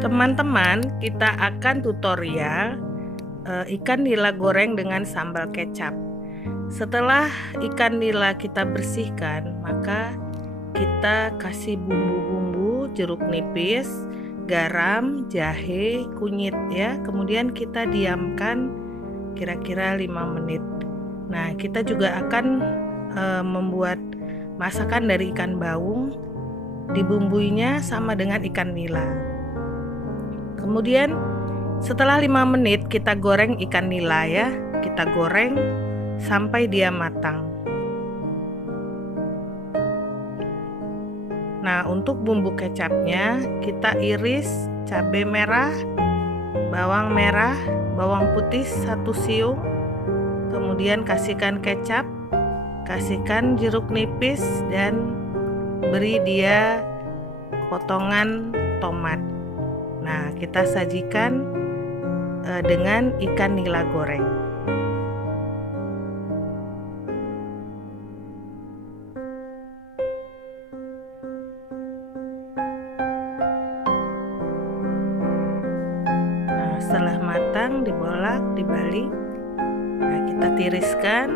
Teman-teman, kita akan tutorial ikan nila goreng dengan sambal kecap. Setelah ikan nila kita bersihkan, maka kita kasih bumbu-bumbu, jeruk nipis, garam, jahe, kunyit ya. Kemudian kita diamkan kira-kira 5 menit. Nah, kita juga akan membuat masakan dari ikan baung. Dibumbuinya sama dengan ikan nila. Kemudian setelah 5 menit kita goreng ikan nila ya. Kita goreng sampai dia matang. Nah, untuk bumbu kecapnya kita iris cabai merah, bawang merah, bawang putih 1 siung. Kemudian kasihkan kecap, kasihkan jeruk nipis dan beri dia potongan tomat. Nah, kita sajikan dengan ikan nila goreng. Nah, setelah matang dibolak, dibalik. Nah, kita tiriskan.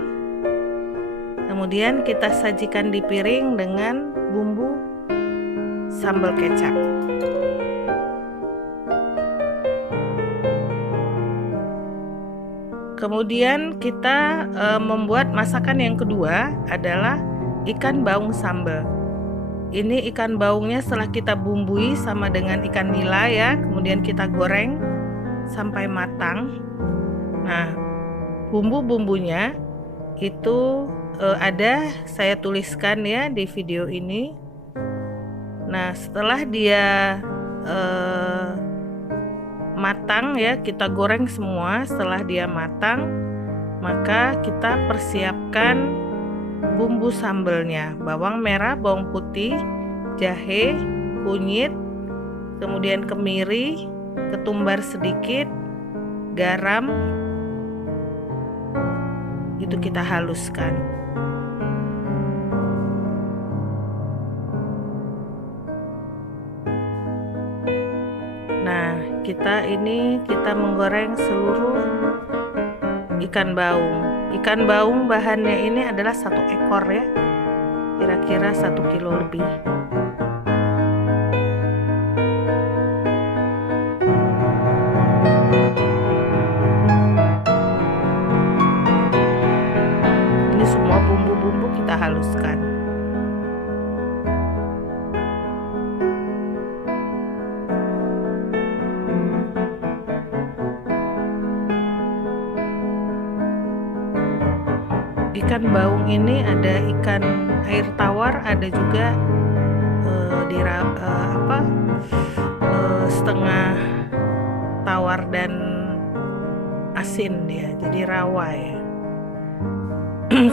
Kemudian kita sajikan di piring dengan bumbu sambal kecap. Kemudian kita membuat masakan yang kedua adalah ikan baung sambal. Ini ikan baungnya setelah kita bumbui sama dengan ikan nila ya, kemudian kita goreng sampai matang. Nah, bumbu-bumbunya itu ada saya tuliskan ya di video ini. Nah, setelah dia matang ya, kita goreng semua. Setelah dia matang, maka kita persiapkan bumbu sambalnya: bawang merah, bawang putih, jahe, kunyit, kemudian kemiri, ketumbar sedikit, garam. Itu kita haluskan. Nah, kita menggoreng seluruh ikan baung. Ikan baung bahannya ini adalah 1 ekor ya, kira-kira 1 kilo lebih. Ini semua bumbu-bumbu kita haluskan. Ikan baung ini ada ikan air tawar, ada juga setengah tawar dan asin ya, jadi rawa ya.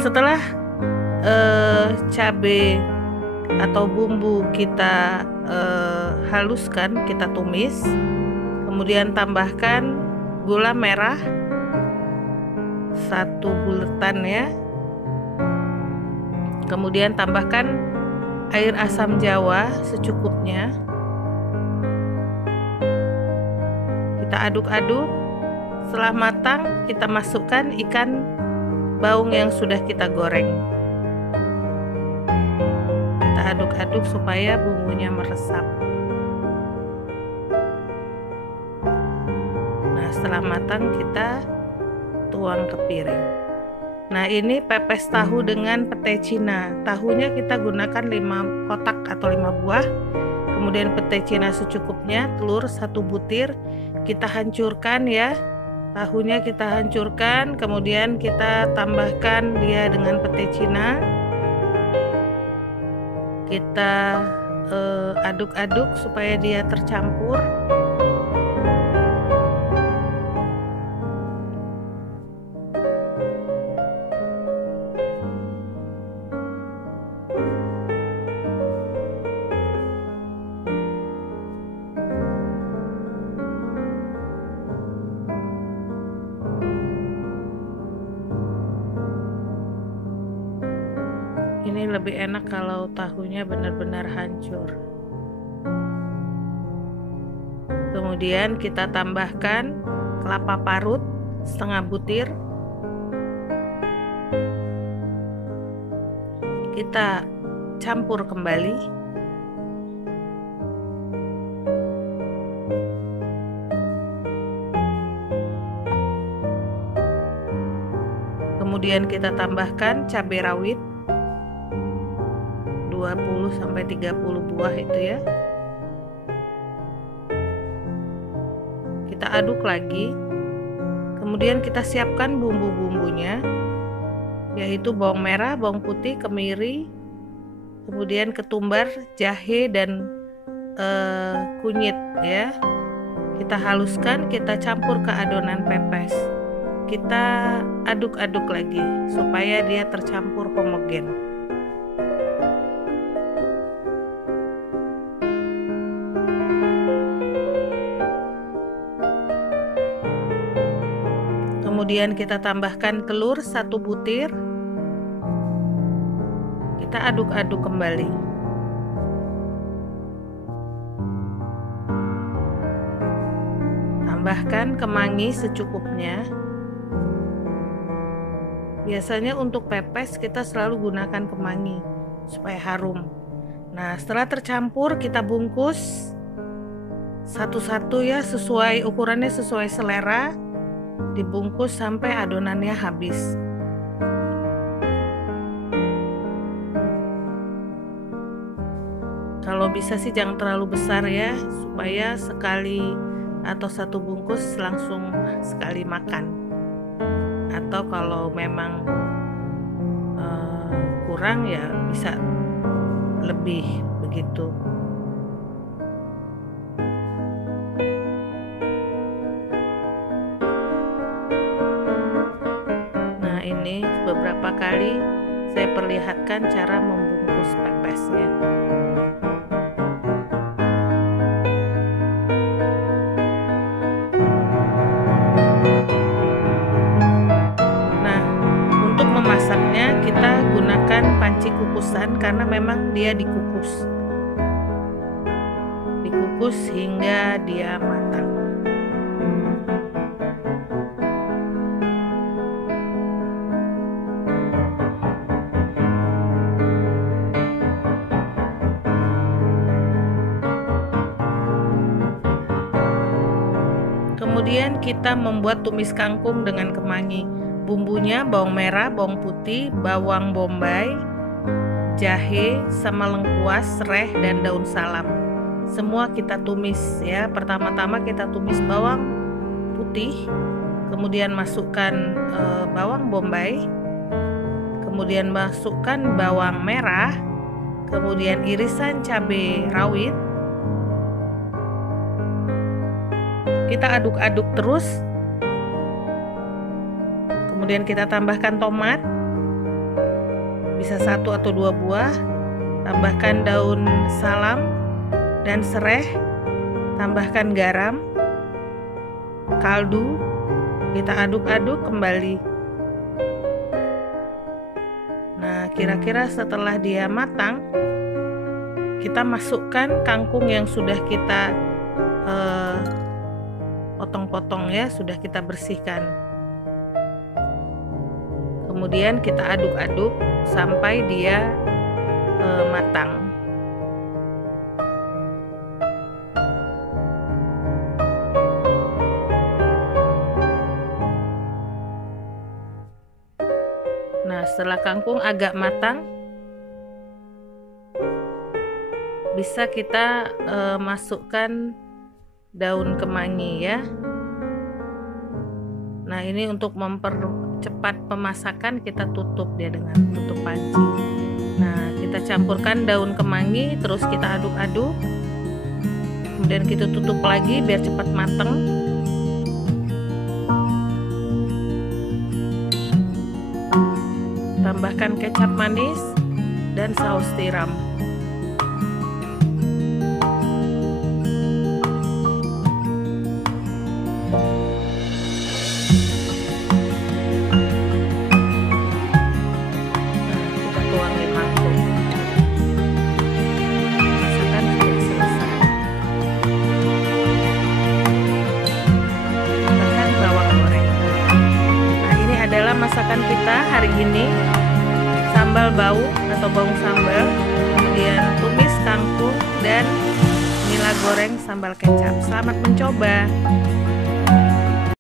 Setelah cabai atau bumbu kita haluskan, kita tumis, kemudian tambahkan gula merah 1 buletan ya. Kemudian tambahkan air asam jawa secukupnya. Kita aduk-aduk. Setelah matang, kita masukkan ikan baung yang sudah kita goreng. Kita aduk-aduk supaya bumbunya meresap. Nah, setelah matang kita tuang ke piring. Nah, ini pepes tahu dengan pete Cina. Tahunya kita gunakan 5 kotak atau 5 buah. Kemudian pete Cina secukupnya, telur 1 butir. Kita hancurkan ya. Tahunya kita hancurkan, kemudian kita tambahkan dia dengan pete Cina. Kita aduk-aduk supaya dia tercampur. Ini lebih enak kalau tahunya benar-benar hancur. Kemudian kita tambahkan kelapa parut setengah butir. Kita campur kembali. Kemudian kita tambahkan cabai rawit 20-30 buah itu ya. Kita aduk lagi. Kemudian kita siapkan bumbu-bumbunya, yaitu bawang merah, bawang putih, kemiri, kemudian ketumbar, jahe, dan kunyit ya. Kita haluskan, kita campur ke adonan pepes. Kita aduk-aduk lagi supaya dia tercampur homogen. Kemudian kita tambahkan telur 1 butir. Kita aduk-aduk kembali. Tambahkan kemangi secukupnya. Biasanya untuk pepes kita selalu gunakan kemangi supaya harum. Nah, setelah tercampur kita bungkus satu-satu ya, sesuai ukurannya, sesuai selera. Dibungkus sampai adonannya habis. Kalau bisa sih jangan terlalu besar ya, supaya sekali atau satu bungkus langsung sekali makan. Atau kalau memang kurang ya bisa lebih begitu. Ini beberapa kali saya perlihatkan cara membungkus pepesnya. Nah, untuk memasaknya kita gunakan panci kukusan karena memang dia dikukus hingga dia matang. Kemudian kita membuat tumis kangkung dengan kemangi. Bumbunya bawang merah, bawang putih, bawang bombay, jahe, sama lengkuas, serai, dan daun salam. Semua kita tumis ya. Pertama-tama kita tumis bawang putih, kemudian masukkan bawang bombay, kemudian masukkan bawang merah, kemudian irisan cabai rawit. Kita aduk-aduk terus. Kemudian kita tambahkan tomat, bisa 1 atau 2 buah. Tambahkan daun salam dan serai. Tambahkan garam, kaldu. Kita aduk-aduk kembali. Nah, kira-kira setelah dia matang, kita masukkan kangkung yang sudah kita potong-potong ya, sudah kita bersihkan. Kemudian kita aduk-aduk sampai dia matang. Nah, setelah kangkung agak matang, bisa kita masukkan daun kemangi ya. Nah, ini untuk mempercepat pemasakan kita tutup dia dengan tutup panci. Nah, kita campurkan daun kemangi, terus kita aduk-aduk. Kemudian kita tutup lagi biar cepat matang. Tambahkan kecap manis dan saus tiram. adalah masakan kita hari ini, sambal bau atau bawang sambal, kemudian tumis kangkung dan nila goreng sambal kecap. Selamat mencoba.